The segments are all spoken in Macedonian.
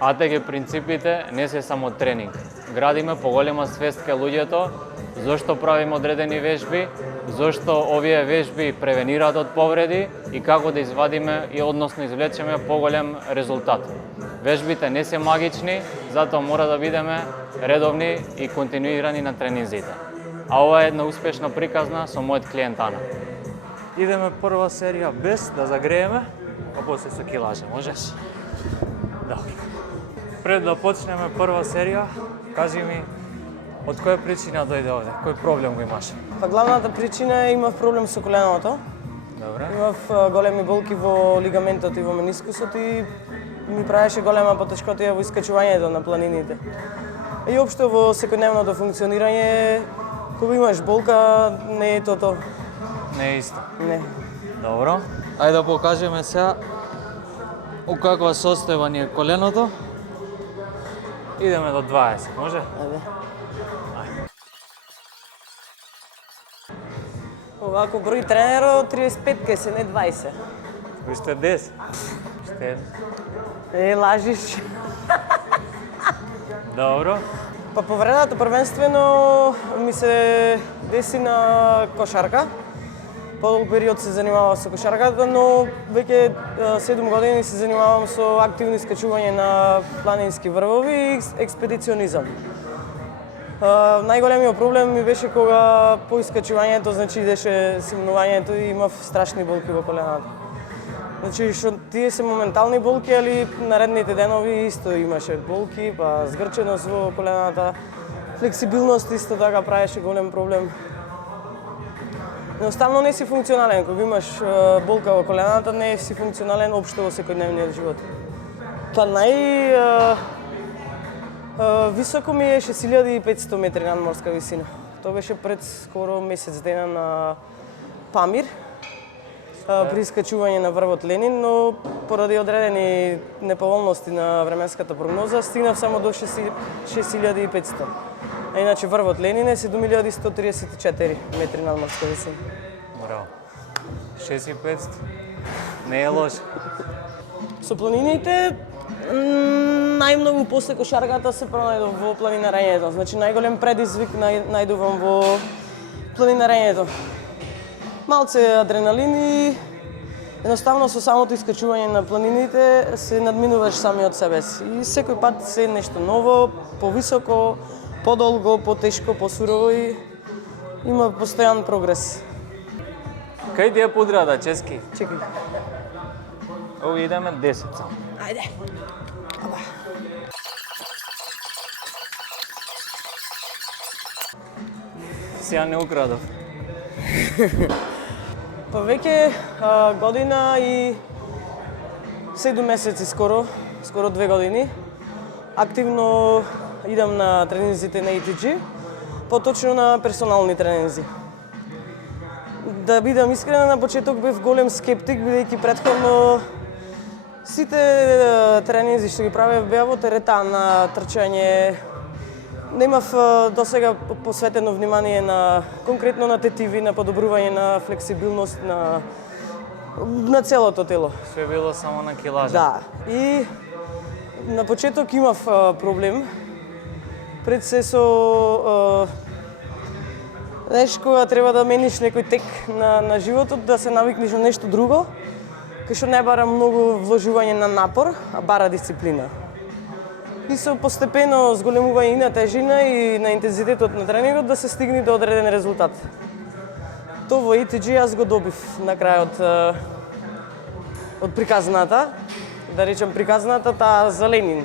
АТГ принципите не се само тренинг. Градиме поголема свест кај луѓето, зошто правиме одредени вежби, зошто овие вежби превенираат од повреди и како да извадиме и односно извлечеме поголем резултат. Вежбите не се магични, затоа мора да бидеме редовни и континуирани на тренинзите. А ова е една успешна приказна со мојот клиент Ана. Идеме прва серија без да загрееме, а после со килажа, можеш? Добро. Пред да почнеме прва серија, кажи ми од која причина дојде овде? Кој проблем го имаш? Па главната причина е имав проблем со коленото. Добре. Имав големи болки во лигаментот и во менискусот и ми правеше голема потешкотија во искачувањето на планините. И општо во секојдневното функционирање, кога имаш болка, не е тоа. Не е исто. Не. Добро. Ајде да покажеме сега у каква состојба ни е коленото. Идеме до 20, може? Ајде. Овако број тренеро 35 ке се, не 20. Ви сте 10. Ште. Лажиш. Добро. Па повредата првенствено ми се деси на кошарка. Подолг период се занимавав со кошарката, но веќе 7 години се занимавам со активно искачување на планински врвови и експедиционизам. Најголемиот проблем ми беше кога по искачувањето, значи идеше симнувањето и имав страшни болки во колената. Значи, што тие се моментални болки, али наредните денови исто имаше болки, па згрченост во колената, флексибилност исто така правеше голем проблем. Едноставно не си функционален, кога имаш болка во колената, не си функционален општо во секојдневниот живот. Па високо ми е 6500 метри надморска висина. Тоа беше пред скоро месец дена на Памир, при искачување на врвот Ленин, но поради одредени неповолности на временската прогноза стигнав само до 6500. А иначе врвот Ленин е 7134 метри надморска висина. Браво. 6500. Не е лош. Со планините најмногу после кошарката се пронајдов во планинарењето. Значи најголем предизвик најдувам во планинарењето. Малце адреналин и едноставно со самото искачување на планините се надминуваш самиот себе си. И секој пат се нешто ново, повисоко, подолго, потешко, посурово и има постојан прогрес. Кај ти е пудрата, Чески? Чекај. Ови идеме 10 само. Ајде. Оба. Сега не украдов. Па веќе година и 7 месеци скоро 2 години. Активно идам на тренинзите на ATG, поточно на персонални тренинзи. Да бидам искрена, на почеток бев голем скептик, бидејќи претходно сите тренинзи што ги правев беа во теретан, на трчање. Немав досега посветено внимание на конкретно на тетиви, на подобрување на флексибилност на целото тело. Све било само на килажа. Да. И на почеток имав проблем. Пред се со знаеш, кога треба да мениш некој тек на животот, да се навикнеш на нешто друго, кај што не бара многу вложување на напор, а бара дисциплина. И со постепено зголемување и на тежина и на интензитетот на тренингот да се стигне до одреден резултат. Тоа во ATG јас го добив на крајот од приказната, да речем приказната таа за Ленин.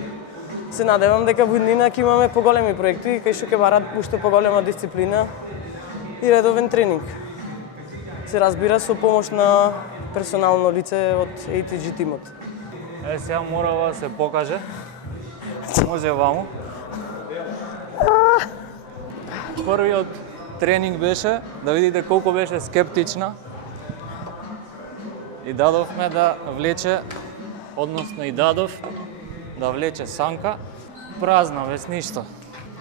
Се надевам дека во иднина ќе имаме поголеми проекти кај што ќе барат уште поголема дисциплина и редовен тренинг. Се разбира со помош на персонално лице од ATG тимот. Сега мора да се покаже. Може ваму. Првиот тренинг беше да видите колку беше скептична и дадовме да влече, односно и дадов да влече санка празна, без ништо.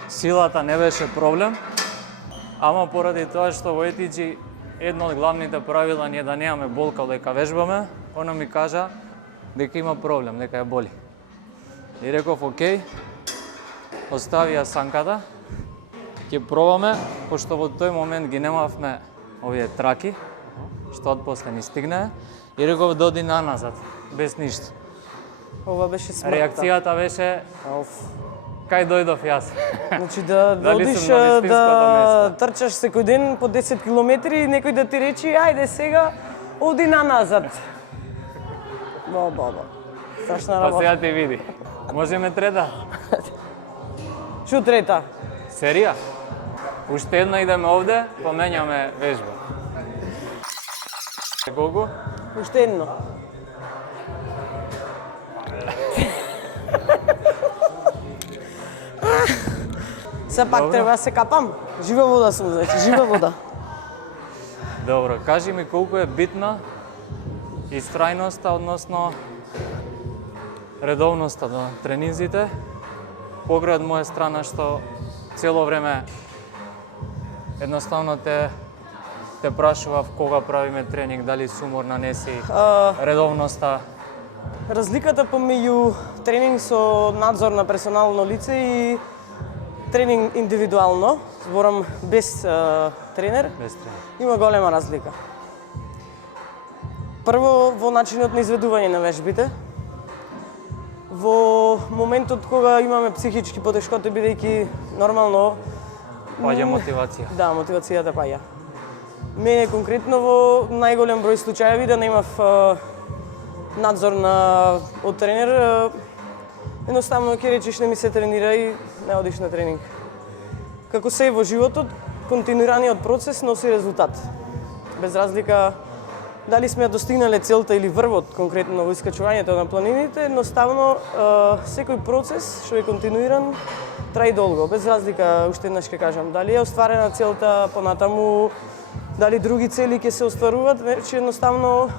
Силата не беше проблем, ама поради тоа што во ATG едно од главните правила ни е да немаме болка додека вежбаме, она ми кажа дека има проблем, дека ја боли. И реков, окей, остави ја санката, ќе пробаме, пошто во тој момент ги немавме овие траки, што отпосле ни стигнаа, и реков, доди наназад, без ништо. Ова беше смртта. Реакцијата беше, кај дојдов јас. Значи да Дали одиш сум на вистинското место? трчаш секој ден по 10 километри и некој да ти речи ајде сега оди назад. Баба. Страшна Па работа. сега ти види. Можеме трета? Шо трета? Серија? Уште една идеме овде, поменјаме вежба. Колку? Уште едно. Се пак треба да се капам. Жива вода сум, значи, жива вода. Добро, кажи ми колку е битна истрајноста, односно редовноста до тренинзите, покрај од моја страна што цело време едноставно те прашував кога правиме тренинг, дали сумор нанеси, редовноста. Разликата помеѓу тренинг со надзор на персонално лице и тренинг индивидуално, зборам без тренер, Без тренинг. има голема разлика. Прво, во начинот на изведување на вежбите. Во моментот кога имаме психички потешкоти, бидејќи нормално... Паѓа мотивација. Да, мотивацијата паѓа. Мене конкретно во најголем број случаеви да немав надзор од тренер, едноставно ќе речеш не ми се тренира и не одиш на тренинг. Како се во животот, континуираниот процес носи резултат. Без разлика дали сме ја достигнале целта или врвот, конкретно во искачувањето на планините, едноставно секој процес што е континуиран трае долго. Без разлика, уште еднаш ќе кажам, дали е остварена целта, понатаму дали други цели ќе се остваруваат, вече едноставно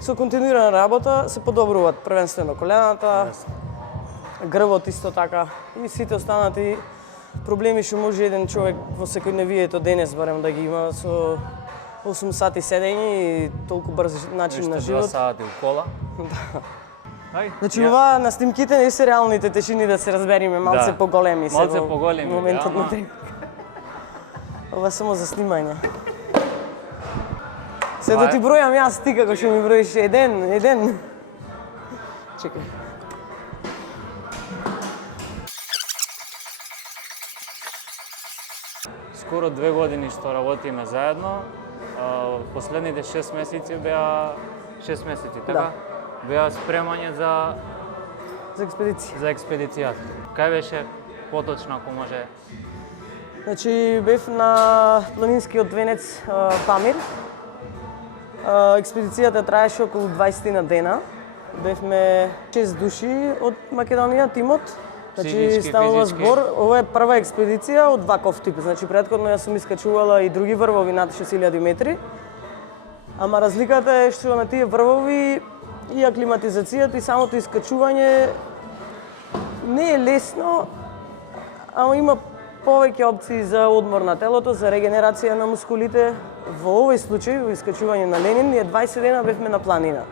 со континуирана работа се подобруваат првенствено колената, грбот исто така и сите останати проблеми што може еден човек во секојдневието денес барем да ги има со 8 сати седење и толку брз начин на Уште 2 живот. сати у кола. Ај, Значи ја- ова на снимките не се реалните тешини, да се разбериме, малце Да. поголеми се Малце во поголеми, моментот на ама- тренинг. Ова само за снимање. Се да ти бројам јас, ти како што ми броиш еден. Чекај. Скоро 2 години што работиме заедно. Последните 6 месеци беа 6 месеци, така? Беа спремање за За експедиција. експедицијата. Кај беше поточно, ако може? Значи бев на планинскиот венец Памир. Експедицијата траеше околу 20 на дена. Бевме 6 души од Македонија, тимот. Значи Психички, станува физички. збор, ова е прва експедиција од ваков тип. Значи претходно ја сум искачувала и други врвови над 6000 метри. Ама разликата е што на тие врвови и аклиматизацијата и самото искачување не е лесно, ама има повеќе опции за одмор на телото, за регенерација на мускулите. Во овој случај, во искачување на Ленин, ние 20 дена бевме на планина.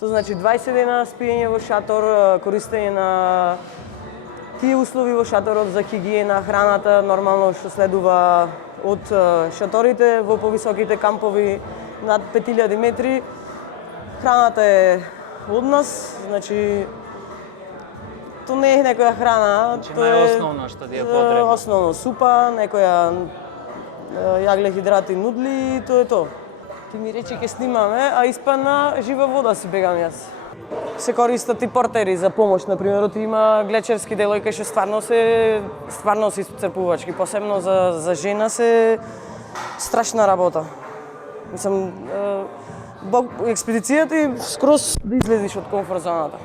Тоа значи 20 дена спиење во шатор, користење на тие услови во шаторот за хигиена, храната, нормално што следува од шаторите во повисоките кампови над 5000 метри. Храната е од нас, значи тоа не е некоја храна, Значи, тоа е најосновно што ти е потребно. Основно супа, некоја јагле-хидрати, нудли и тоа е тоа. Ти ми рече ќе снимаме, а испадна жива вода си бегам јас. Се користат и портери за помош, например, има глечерски делојка што стварно се исцрпувачки, посебно за жена се страшна работа. Мислам, експедицијата и скроз да излезеш од комфорт зоната.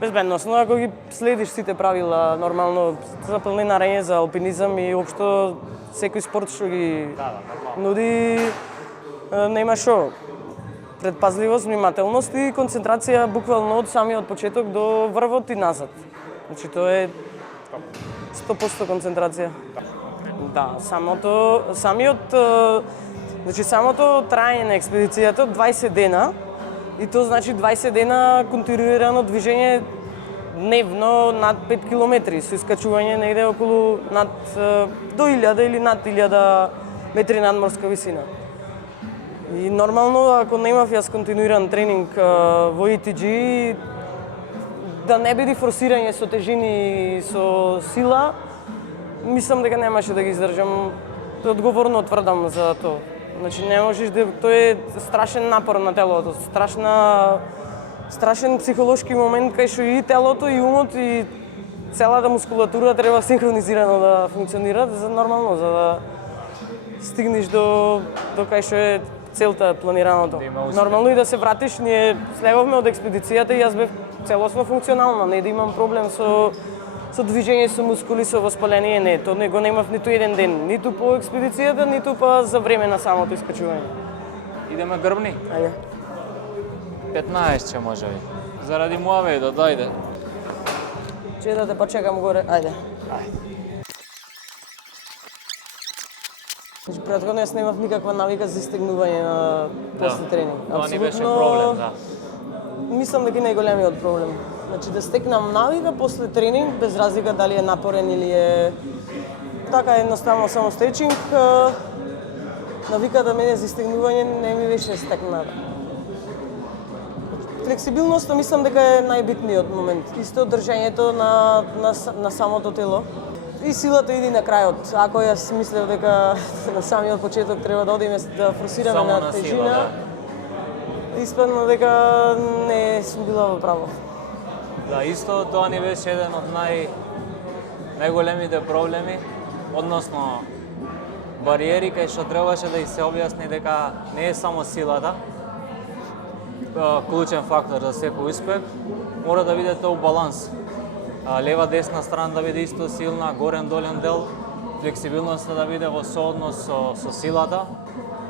Безбедносно, ако ги следиш сите правила, нормално за планинарење, за алпинизам и општо секој спорт што ги нуди, нема шо. Предпазливост, внимателност и концентрација буквално од самиот почеток до врвот и назад. Значи тоа е 100% концентрација. Да, самото траење на експедицијата 20 дена и тоа значи 20 дена континуирано движење дневно над 5 километри со искачување негде околу над до 1000 или над 1000 метри надморска висина. И нормално, ако немав јас континуиран тренинг во ETG, да не биде форсирање со тежини и со сила, мислам дека немаше да ги издржам. Одговорно тврдам за тоа. Значи не можеш да, тоа е страшен напор на телото, страшен психолошки момент кај што и телото и умот и целата мускулатура треба синхронизирано да функционираат за нормално, за да стигнеш до кај што е целта планираното. Нормално и да се вратиш, ние слеговме од експедицијата и јас бев целосно функционална, не да имам проблем со движење со мускули, со воспаление, не, тоа не го немав ниту еден ден, ниту по експедицијата, ниту па за време на самото искачување. Идеме грбни? Ајде. 15 ќе може би. Заради Муавејдо, дојде. Че да те почекам горе, ајде. Значи, претходно јас немав никаква навика за истегнување на после тренинг. Тоа не беше проблем, да. Мислам дека најголемиот проблем. Значи да стекнам навика после тренинг, без разлика дали е напорен или е така едноставно само стречинг, навиката мене за истегнување не ми беше стекната. Флексибилноста мислам дека е најбитниот момент. Исто држањето на самото тело. И силата иди на крајот. Ако јас мислев дека на самиот почеток треба да одиме да форсираме Само на тежина, сила, испадна дека не сум била во право. Да, исто тоа ни беше еден од најголемите проблеми, односно бариери кај што требаше да и се објасни дека не е само силата клучен фактор за секој успех, мора да биде тоа баланс. Лева десна страна да биде исто силна, горен долен дел, флексибилноста да биде во сооднос со силата,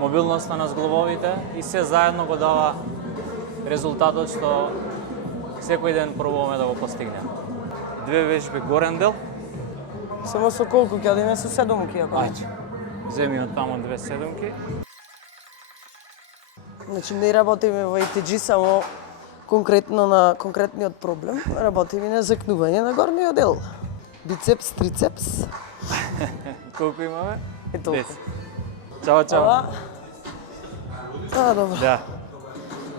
мобилноста на зглобовите и се заедно го дава резултатот што секој ден пробуваме да го постигнеме. 2 вежби горен дел. Само со колку ќе одиме со 7 ако? Ајде. Земи од таму 2 седумки. Значи не работиме во ETG само конкретно на конкретниот проблем, работиме на закнување на горниот дел. Бицепс, трицепс. Колку имаме? Е толку. Чао, чао. Добро. Да.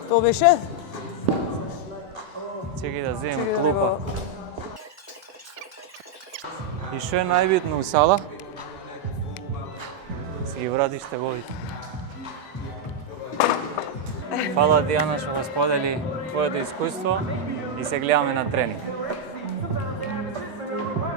Тоа беше? Чекај да земам клупа. И што е најбитно у сала? Си ги вратиш теговите. Фала Дијана што го сподели твоето искуство и се гледаме на тренинг.